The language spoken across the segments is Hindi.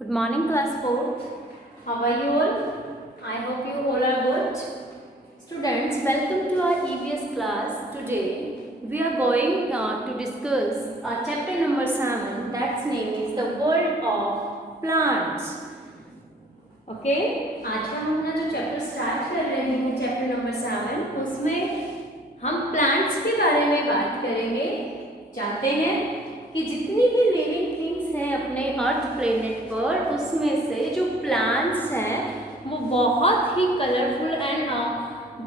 Good morning, class 4th. How are you all? I hope you all are good. Students, welcome to our EVS class. Today we are going to discuss our chapter number 7. That's name is the world of plants. Okay? आज का हम अपना जो चैप्टर स्टार्ट कर रहे हैं चैप्टर नंबर 7 उसमें हम प्लांट्स के बारे में बात करेंगे। चाहते हैं कि जितनी भी लिविंग थिंग्स हैं अपने अर्थ प्लेनेट पर उसमें से जो प्लांट्स हैं वो बहुत ही colourful and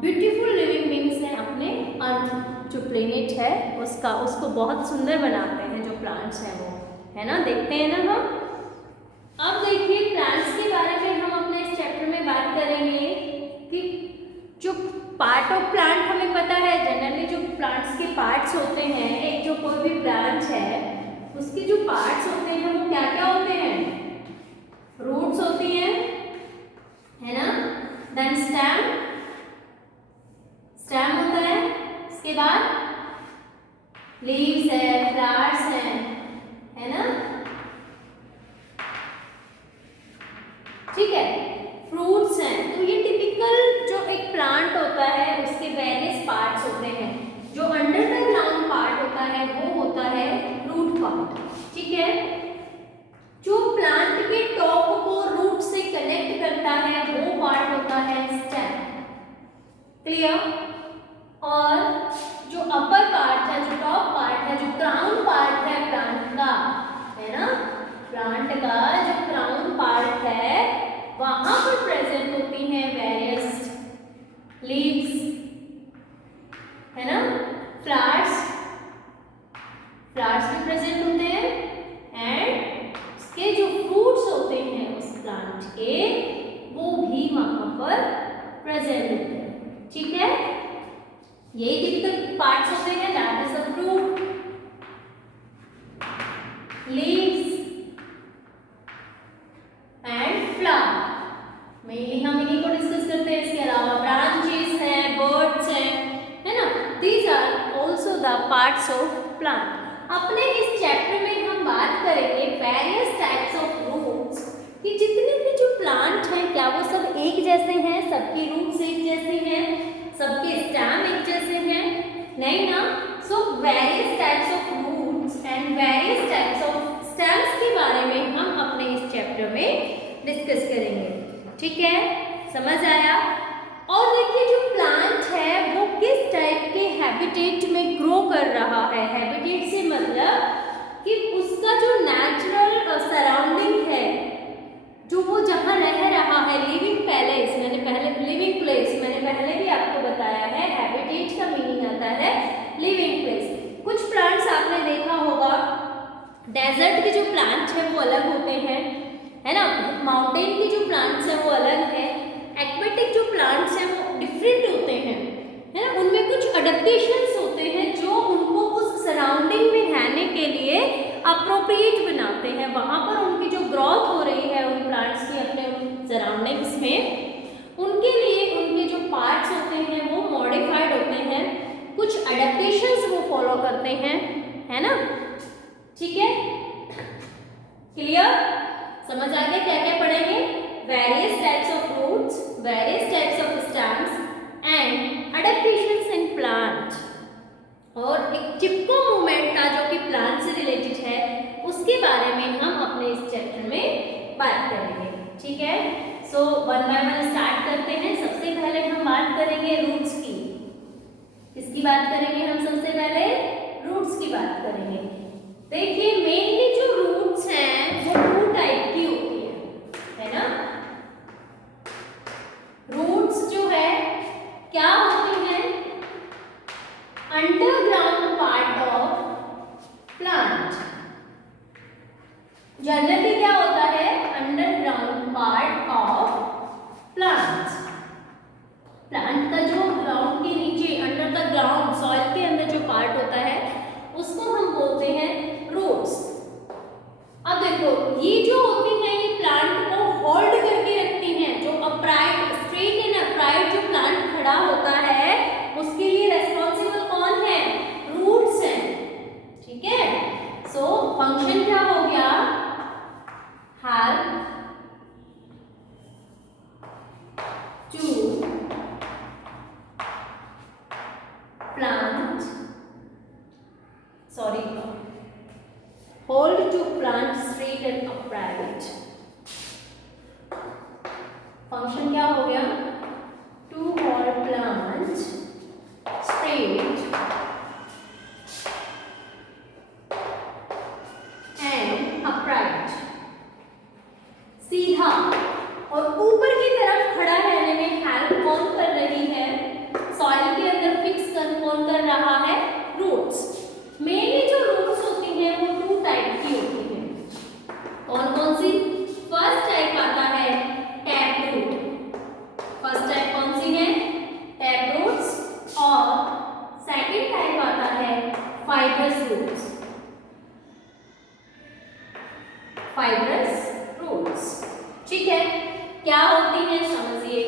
beautiful living beings हैं। अपने अर्थ जो प्लेनेट है उसको बहुत सुंदर बनाते हैं जो प्लांट्स हैं वो, है ना। देखते हैं ना हम। अब देखिए प्लांट्स के बारे में हम अपने इस चैप्टर में बात करेंगे कि जो पार्ट ऑफ प्लांट हमें पता है जनरली जो प्लांट्स के पार्ट्स होते हैं, एक जो कोई भी प्लांट है उसके जो पार्ट्स होते हैं वो क्या क्या होते हैं। रूट्स होती हैं, है ना। देन स्टेम होता है, इसके बाद लीव्स है, फ्लावर्स हैं, है ना। ठीक है, फ्रूट्स हैं। तो ये टिपिकल जो एक प्लांट होता है उसके वेरियस पार्ट्स होते हैं। जो अंडर द ग्राउंड पार्ट होता है वो होता है रूट पार्ट, ठीक है। जो प्लांट के टॉप को रूट से कनेक्ट करता है वो पार्ट होता है स्टेम, क्लियर। और जो अपर पार्ट है, जो टॉप पार्ट है, जो क्राउन पार्ट है प्लांट का, है ना, प्लांट का जो क्राउन पार्ट है वहां पर प्रेजेंट होती हैं वेरियस लीव्स, है ना। फ्लावर्स भी प्रेजेंट होते हैं एंड उसके जो फ्रूट्स होते हैं उस प्लांट के वो भी वहां पर प्रेजेंट होते हैं, ठीक है। यही टिपिकल पार्ट्स होते हैं, that is the fruit, leaves and flower. Mainly हम इन्हीं को डिस्कस करते हैं। इसके अलावा ब्रांचेस हैं, बर्ड्स हैं, है ना। These are also the parts of plant. अपने इस चैप्टर में हम बात करेंगे वेरियस टाइप्स ऑफ रूट्स कि जितने भी जो प्लांट हैं क्या वो सब एक जैसे हैं, सबकी रूट्स एक जैसे हैं, सबके स्टेम एक जैसे हैं, नहीं ना। So various types of roots and various types of stems के बारे में हम अपने इस चैप्टर में डिस्कस करेंगे, ठीक है। समझ आया। और देखिए जो प्लांट है वो किस टाइप के हैबिटेट में ग्रो कर रहा है। हैबिटेट से मतलब कि उसका जो नेचुरल सराउंडिंग है, जो वो जहाँ रह रहा है, लिविंग प्लेस मैंने पहले भी आपको बताया है। हैबिटेट का मीनिंग आता है लिविंग प्लेस। कुछ प्लांट्स आपने देखा होगा, डेजर्ट के जो प्लांट है वो अलग होते हैं, है ना। माउंटेन के जो प्लांट्स हैं वो अलग है, एक्वेटिक जो प्लांट्स हैं वो डिफरेंट होते हैं, है ना। उनमें कुछ अडेप्टेशंस होते हैं जो उनको उस सराउंडिंग में रहने के लिए अप्रोप्रिएट बनाते हैं। वहाँ पर उनकी जो ग्रोथ हो रही है उन प्लांट्स की अपने सराउंडिंग्स में, उनके लिए उनके जो पार्ट्स होते हैं वो मॉडिफाइड होते हैं, कुछ अडेप्टेशंस वो फॉलो करते हैं, है ना। ठीक है, क्लियर। समझ आ गया क्या क्या पढ़ेंगे। Various types of roots, various types of stems and adaptations in plant. और एक चिपको मूवमेंट था जो कि प्लांट से रिलेटेड है, उसके बारे में हम अपने इस चैप्टर में बात करेंगे, ठीक है। So one by one start करते हैं। सबसे पहले हम बात करेंगे रूट्स की। किसकी बात करेंगे हम? सबसे पहले रूट्स की बात करेंगे। देखिए मेनली जो रूट्स हैं वो टू टाइप की होती है ना। रूट्स जो है क्या होती हैं? Underground part of plant. Generally क्या होता है? Underground part of plant. Plant का जो ग्राउंड के नीचे, अंडर द ग्राउंड सॉइल के अंदर जो पार्ट होता है उसको हम बोलते हैं रूट्स। अब देखो ये जो होती हैं ये प्लांट को होल्ड करके रखती हैं। जो अपराइट, स्ट्रेट एंड अपराइट जो प्लांट खड़ा होता है उसके लिए रेस्पॉन्सिबल कौन है? रूट्स हैं, ठीक है। सो फंक्शन क्या हो गया? Help hold to plant straight and upright. Function क्या हो गया? To hold plant straight and upright. सीधा और ऊपर की तरफ खड़ा रहने में हेल्प कौन कर रही है? सॉइल के अंदर फिक्स कर कौन कर रहा है? रूट्स। मेनली जो रूट्स होती हैं वो 2 टाइप की होती हैं। कौन कौन सी? फर्स्ट टाइप आता है टैप रूट। फर्स्ट टाइप कौन सी है? Tap roots. और सेकंड टाइप आता है फाइब्रस रूट्स। फाइब्रस रूट्स, ठीक है। क्या होती है समझिए।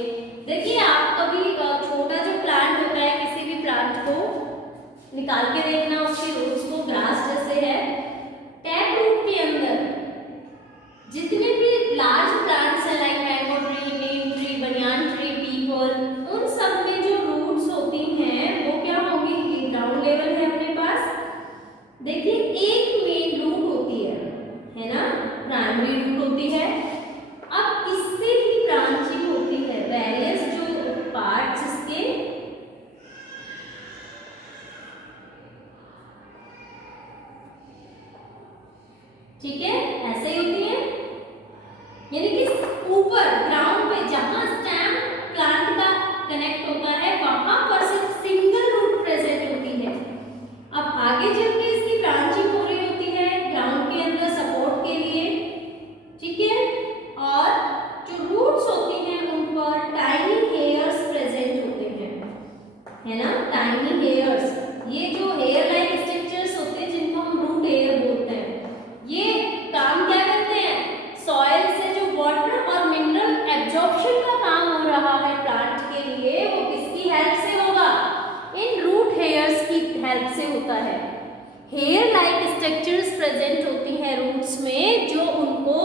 देखिए आप कभी छोटा जो प्लांट होता है, किसी भी प्लांट को निकाल के देखना उसके रूट्स को, ग्रास जैसे है। टैप रूट के अंदर जितने भी लार्ज प्लांट्स हैं लाइक मैंगो ट्री, नीम ट्री, बनियान ट्री, पीपल, उन सब में जो रूट्स होती हैं वो क्या होगी? ये ग्राउंड लेवल है अपने पास। देखिए एक मेन रूट होती है ना, प्राइमरी रूट होती है। अब इससे ही ब्रांचिंग होती है, वेरियस जो पार्ट्स इसके ठीक है ऐसे ही होती है। यानी कि ऊपर ग्राउंड पे जहां स्टेम प्लांट का कनेक्ट होता है वहां पर सिर्फ सिंगल रूट प्रेजेंट होती है। अब आगे चल के इसकी ब्रांचिंग हो रही होती है ग्राउंड के अंदर सपोर्ट के लिए, ठीक है। और जो रूट्स होती हैं उन पर टाइनी हेयर्स प्रेजेंट होते हैं, है ना, टाइनी हेयर्स। ये जो हेयर लाइक स्ट्रक्चर्स होते हैं जिनको हम रूट हेयर बोलते हैं, ये काम क्या करते हैं? सॉइल से जो वाटर और मिनरल एब्जॉर्प्शन का काम हो रहा है प्लांट के लिए, वो किसकी हेल्प से होगा? इन रूट हेयर्स की हेल्प से होता है। हेयर लाइक स्ट्रक्चर्स प्रेजेंट होती हैं रूट्स में जो उनको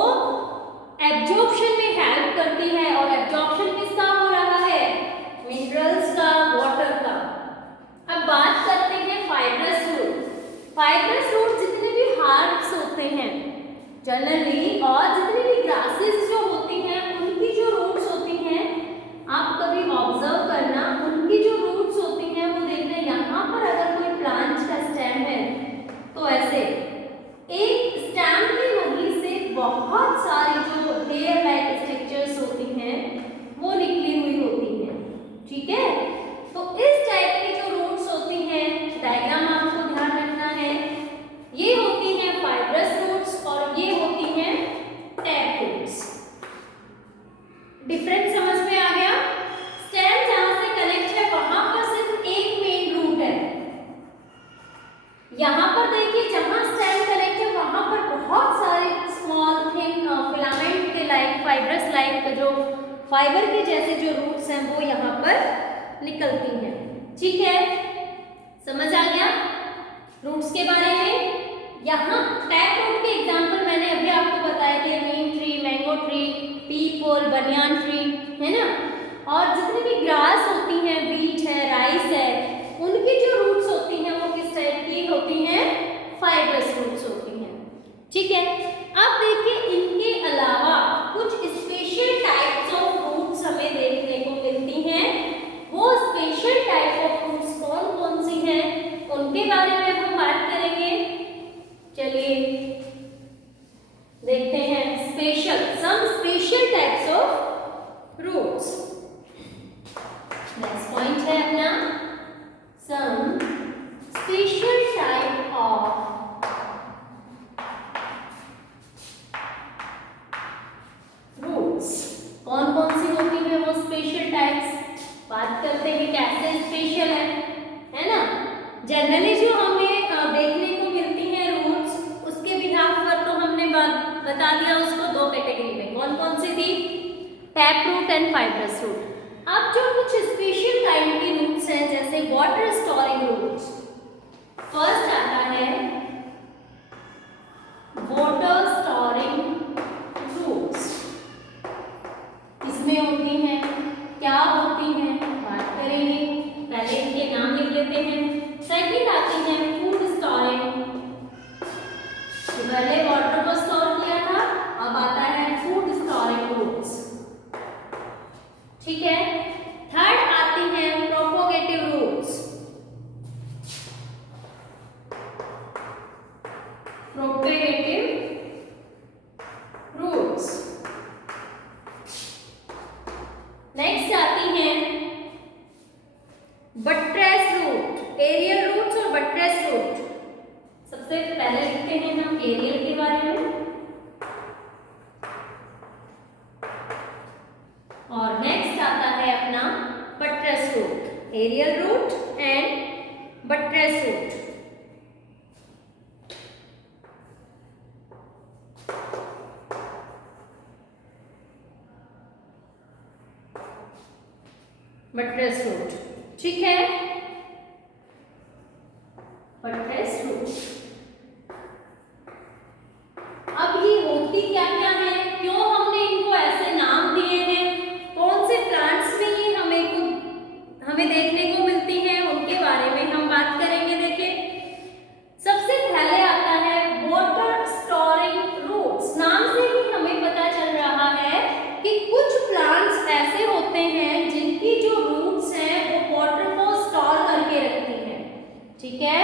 एब्जॉर्प्शन में हेल्प करती है। और एब्जॉर्प्शन किसका हो रहा है? मिनरल्स का, वाटर का। अब बात करते हैं फाइब्रस रूट। फाइब्रस रूट जितने भी हार्ब्स होते हैं जनरली, और जितनी भी ग्रासेस जो होती हैं उनकी जो रूट्स होती हैं, आप कभी ऑब्जर्व करना, उनकी जो रूट्स होती हैं वो देखना। यहाँ पर अगर कोई प्लांट का स्टेम है तो ऐसे एक स्टेम की वजह से बहुत सारी जो हेयर लाइक स्ट्रक्चर्स होती हैं वो निकली हुई होती हैं, ठीक है। तो इस टाइप की जो रूट्स होती हैं, डायग्राम आपको ध्यान रखना है, ये होती हैं फाइब्रस रूट्स और ये होती हैं टैप रूट्स। डिफरेंस समझ में आ गया? स्टेम जहां से कनेक्ट है वहां पर सिर्फ एक मेन रूट है। यहाँ पर देखिए जहां स्टेम कनेक्ट है वहां पर बहुत सारे स्मॉल थिन फिलामेंट के लाइक, फाइब्रस लाइक जो फाइबर के जैसे जो रूट्स हैं वो यहाँ पर निकलती हैं, ठीक है। समझ आ गया रूट्स के बारे में? यहाँ टैप रूट के एग्जांपल मैंने अभी आपको बताए थे, neem tree, mango tree, peepal, banyan tree, है ना। और जितनी भी ग्रास होती हैं, वीट है, राइस है, उनकी जो रूट्स होती हैं वो किस टाइप की होती हैं? फाइब्रस रूट्स होती हैं, ठीक है। अब देखिए इनके अलावा कुछ स्पेशल टाइप्स ऑफ रूट्स हमें देखने को मिलती हैं। वो स्पेशल टाइप ऑफ रूट्स कौन कौन सी हैं उनके बारे में हम बात करेंगे। चलिए देखते हैं some special types of roots. Next point है अपना some special type of roots. कौन कौन सी होती है वो स्पेशल टाइप्स? बात करते हैं कैसे स्पेशल है ना। जनरली जो हमें देखने को मिलती हैं रूट्स, उसके बिहाफ पर तो हमने बता दिया उसको 2 कैटेगरी में। कौन कौन सी थी? Tap root and fibrous root. अब जो कुछ स्पेशल काइंड की रूट्स हैं जैसे वाटर स्टोरिंग रूट्स। फर्स्ट आता है वाटर स्टोरिंग रूट्स। इसमें होती हैं, क्या होती हैं बात करेंगे, पहले इनके नाम लिख लेते हैं। सेकंड आती है फूड स्टोरिंग जो पहले वाटर को स्टोर किया था, अब आता है फूड स्टोरिंग रूट्स। ठीक है, थर्ड आती है प्रोपोगेटिव रूट्स। प्रोपेगेटिव रूट्स। नेक्स्ट आती हैं बट्रेस रूट, एरियल रूट्स और बट्रेस रूट। सबसे पहले लिखते हैं हम एरियल के बारे में, और नेक्स्ट आता है अपना buttress root, aerial root and buttress root. Buttress root, ठीक है, बट्रेस रूट। अब ये होती क्या क्या है, क्यों हमने इनको ऐसे नाम दिए हैं, कौन से प्लांट्स में ये हमें देखने को मिलती हैं, उनके बारे में हम बात करेंगे। देखिए, सबसे पहले आता है वाटर स्टोरिंग रूट्स। नाम से ही हमें पता चल रहा है कि कुछ प्लांट्स ऐसे होते हैं जिनकी जो रूट्स हैं वो वाटर को स्टोर करके रखती हैं। ठीक है,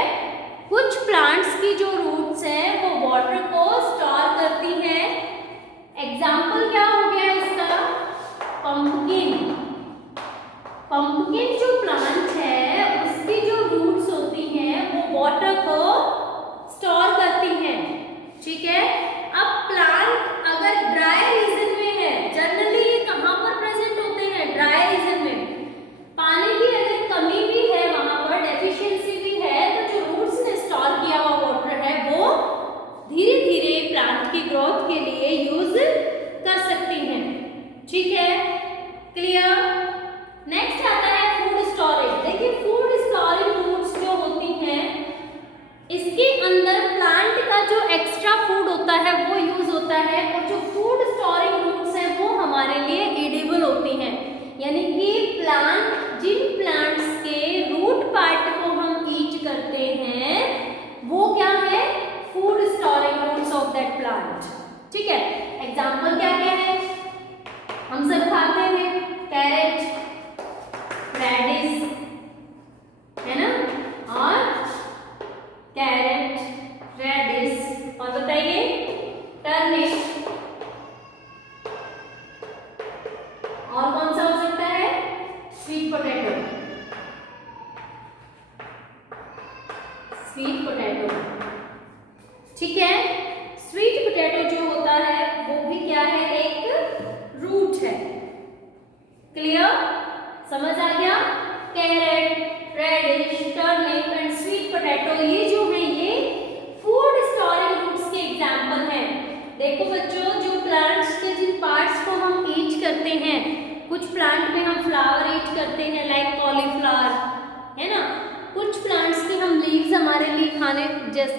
कुछ प्लांट्स की जो रूट्स हैं वो वाटर को स्टोर करती हैं। एग्जाम्पल क्या हो गया इसका, पंपकिन। पंपकिन जो प्लांट है उसकी जो रूट्स होती हैं वो वाटर को स्टोर करती हैं। ठीक है, अब प्लांट अगर ड्राई रीजन में है, जनरली ये कहाँ पर प्रेजेंट होते हैं, ड्राई रीजन में। पानी की अगर कमी भी है, वहां पर डेफिशिएंसी भी है, तो जो रूट्स ने स्टोर किया हुआ वाटर है वो धीरे धीरे प्लांट की ग्रोथ के लिए यूज कर सकती हैं। ठीक है, क्लियर। नेक्स्ट आता है फूड स्टोरेज। देखिए, फूड स्टोरिंग रूट्स जो होती हैं, इसके अंदर प्लांट का जो एक्स्ट्रा फूड होता है वो यूज होता है, और जो फूड स्टोरिंग रूट्स हैं वो हमारे लिए एडिबल होती हैं। यानी कि जिन प्लांट्स के रूट पार्ट को हम ईट करते हैं वो क्या है, food storing roots of that plant. ठीक है, एग्जांपल क्या क्या है, हम सब खाते हैं, कैरेट, रेडिश, है ना, और कैरेट, रेडिश, और बताइए टर्निप, और कौन सा हो सकता है, स्वीट पोटैटो। स्वीट पोटैटो, ठीक है, स्वीट पोटैटो जो होता है वो भी क्या है, एक रूट है। क्लियर, समझ आ गया। Carrot, radish, turnip and sweet potato, ये जो है ये फूड स्टोरिंग रूट्स के एग्जांपल हैं। देखो बच्चों, जो प्लांट्स के जिन पार्ट्स को हम ईट करते हैं, कुछ प्लांट में हम फ्लावर ईट करते हैं लाइक कॉलीफ्लावर, है ना, कुछ प्लांट्स की हम लीव्स हमारे लिए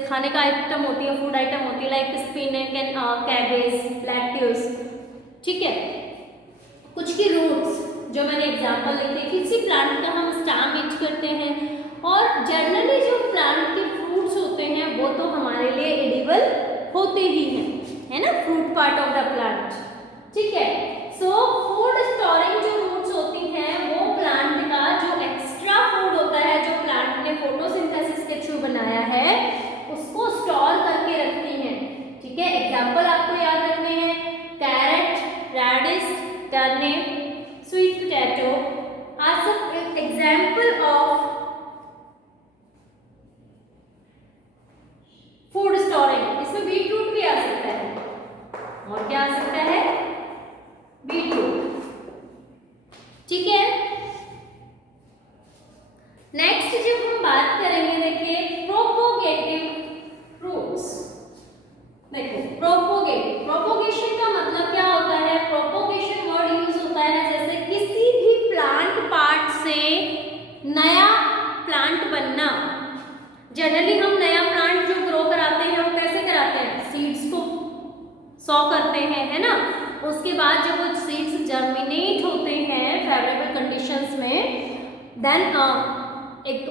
खाने का आइटम होती है, फूड आइटम होती है, like spinach and cabbage, lettuce. ठीक है, कुछ की रूट्स जो मैंने एग्जांपल लिखे, किसी प्लांट का हम स्टेम ईट करते हैं, और जनरली जो प्लांट के फ्रूट्स होते हैं वो तो हमारे लिए एडिबल होते ही हैं, है ना, fruit part of the plant. ठीक है, सो फूड स्टोरिंग जो रूट्स होती हैं वो प्लांट का जो एक्स्ट्रा फूड होता है, जो प्लांट ने फोटोसिंथेसिस के थ्रू बनाया है, उसको स्टोर करके रखती हैं। ठीक है, एग्जांपल आपको याद रखने हैं, carrot, radish, turnip, sweet potato are some example of food storing। इसमें बीट रूट भी आ सकता है, और क्या आ सकता है, बीट रूट। ठीक है, नेक्स्ट जब हम बात करेंगे, देखिए प्रोपोगेटिव रूट्स। देखो, प्रोपोगेशन का मतलब क्या होता है, प्रोपोगेशन वर्ड यूज होता है जैसे किसी भी प्लांट पार्ट से नया प्लांट बनना। जनरली हम नया प्लांट जो ग्रो कराते हैं वो कैसे कराते हैं, सीड्स को सॉ करते हैं, है ना, उसके बाद जब वो सीड्स जर्मिनेट होते हैं फेवरेबल कंडीशंस में, देन एक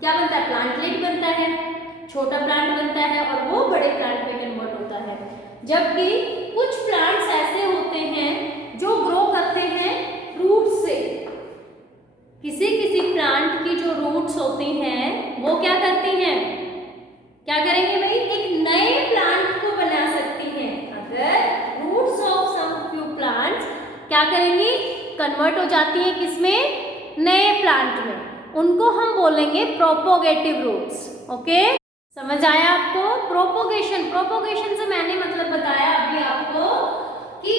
क्या बनता है, प्लांटलेट बनता है, छोटा प्लांट बनता है, और वो बड़े प्लांट में जबकि कुछ प्लांट्स ऐसे होते हैं जो ग्रो करते हैं रूट से। किसी किसी प्लांट की जो रूट्स होती हैं वो क्या करती हैं, क्या करेंगे भाई, एक नए प्लांट को बना सकती हैं। अगर roots of some few plants क्या करेंगी, कन्वर्ट हो जाती है किसमें, नए प्लांट में, उनको हम बोलेंगे प्रोपोगेटिव रूट्स। ओके, समझ आया आपको? प्रोपोगेशन से मैंने मतलब बताया अभी आपको कि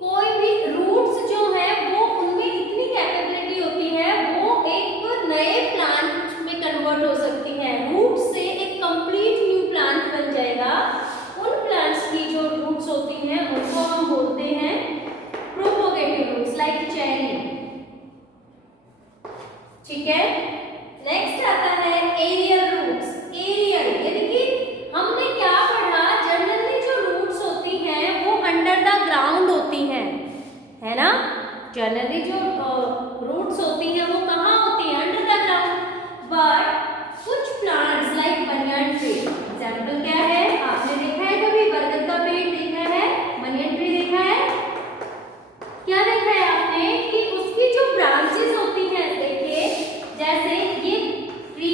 कोई भी रूट्स जो है वो उनमें इतनी कैपेबिलिटी होती है, वो एक नए प्लांट में कन्वर्ट हो सकती है। रूट से एक कंप्लीट न्यू प्लांट बन जाएगा। उन प्लांट्स की जो रूट्स होती हैं उनको हम बोलते हैं प्रोपोगेटिव रूट्स, लाइक चेरी। ठीक है, नेक्स्ट आता है एरियल रूट्स। एरियल यानी कि हमने क्या पढ़ा, जनरली जो रूट्स होती हैं वो अंडर द ग्राउंड होती हैं, है ना। जनरली जो रूट्स होती हैं वो कहाँ होती हैं, अंडर द ग्राउंड। बट कुछ plants like banyan tree, example क्या है, आपने देखा है कभी बरगद का पेड़ देखा है, बनियन ट्री देखा है, क्या देखा है आपने कि उसकी जो ब्रांचेस होती हैं, देखिए जैसे ये ट्री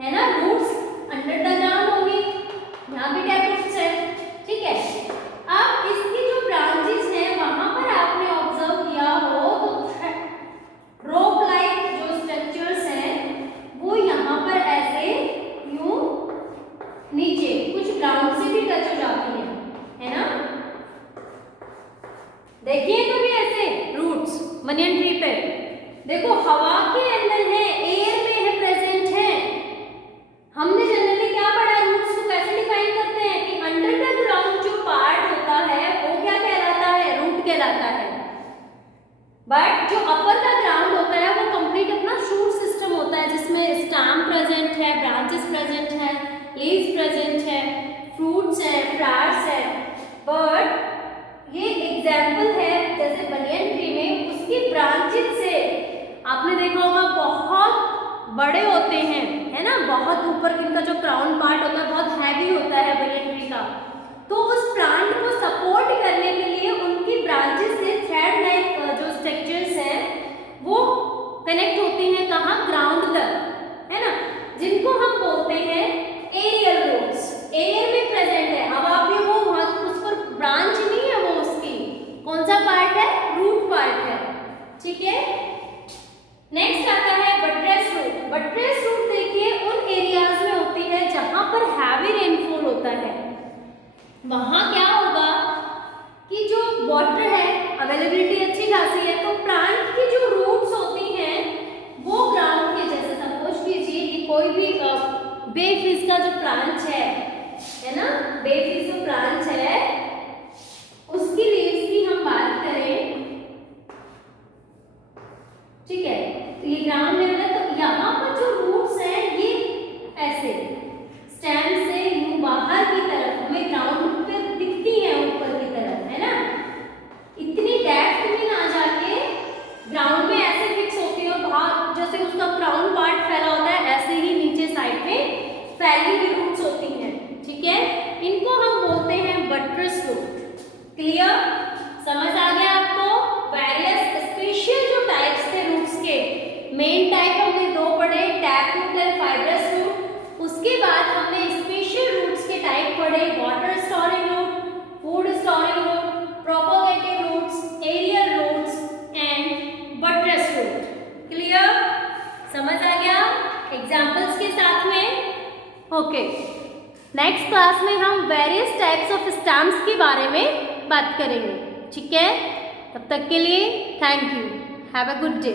है ना, रूट्स अंडर द ग्राउंड होंगी, यहाँ भी टैप रूट्स है। ठीक है, अब इसकी जो ब्रांचेस हैं वहां पर आपने ऑब्जर्व किया हो तो रोप लाइक जो स्ट्रक्चर्स हैं वो यहाँ पर ऐसे यूं नीचे कुछ ग्राउंड से भी टच हो जाती है ना। देखिए कभी ऐसे रूट्स बनियन ट्री पे, देखो हवा के अंदर है, एयर में है, प्रेजेंट है। हमने जनरली क्या पढ़ा, रूट्स को कैसे डिफाइन करते हैं कि अंडर द ग्राउंड जो पार्ट होता है वो क्या कहलाता है, रूट कहलाता है। बट जो अपर द ग्राउंड होता है वो कंप्लीट अपना शूट सिस्टम होता है, जिसमें स्टैम प्रेजेंट है, ब्रांचेस प्रेजेंट है, लीव्स प्रेजेंट है, फ्रूट्स है, फ्लावर्स है। बट ये एग्जाम्पल है जैसे बनियन ट्री में उसकी ब्रांचेस से आपने देखा होगा बहुत बड़े होते हैं, है ना, बहुत ऊपर इनका जो क्राउन पार्ट होता है बहुत हैवी होता है बनियन ट्री का। तो उस प्लांट को सपोर्ट करने के लिए उनकी ब्रांचेस से थ्रेड लाइक जो स्ट्रक्चर्स हैं वो कनेक्ट होती हैं, कहाँ, ग्राउंड तक, है ना, जिनको हम बोलते हैं एरियल रूट्स। एयर में प्रेजेंट है, अब आप ये वो उस पर ब्रांच नहीं है, वो उसकी कौन सा पार्ट है, रूट पार्ट है। ठीक है, नेक्स्ट आता है बट्रेस रूट। बट्रेस रूट देखिए उन एरियाज में होती है जहां पर हैवी रेनफॉल होता है। वहां क्या होगा कि जो वाटर है अवेलेबिलिटी अच्छी खासी है, तो प्लांट की जो रूट्स होती हैं वो ग्राउंड के जैसे, सपोज कीजिए कि कोई भी बेफिस का जो प्लांट है ना, बेफिस जो प्लांट है उसकी लीव्स की हम बात करें, ठीक है, तो ये ग्राउंड लेवल है, तो यहाँ पर जो रूट्स हैं ये ऐसे स्टेम से यूं बाहर की तरफ हमें ग्राउंड पे दिखती है, ऊपर की तरफ, है ना, इतनी डेप्थ में ना जाके ग्राउंड में ऐसे फिक्स होती है, और बाहर जैसे उसका क्राउन पार्ट फैला होता है ऐसे ही नीचे साइड में फैली हुई रूट्स होती हैं। ठीक है, इनको हम बोलते हैं बट्रेस रूट। क्लियर, समझ आ गया आपको? वेरियस स्पेशल जो टाइप्स थे रूट्स के, मेन टाइप हमने दो पढ़े, tap root and fibrous root. उसके बाद हमने स्पेशल रूट्स के टाइप पढ़े, water storing root, food storing root, propagative roots, aerial roots and buttress root. Clear, समझ आ गया एग्जाम्पल्स के साथ में? ओके, नेक्स्ट क्लास में हम वेरियस टाइप्स ऑफ स्टैम्प्स के बारे में बात करेंगे। ठीक है, तब तक के लिए thank you, have a good day.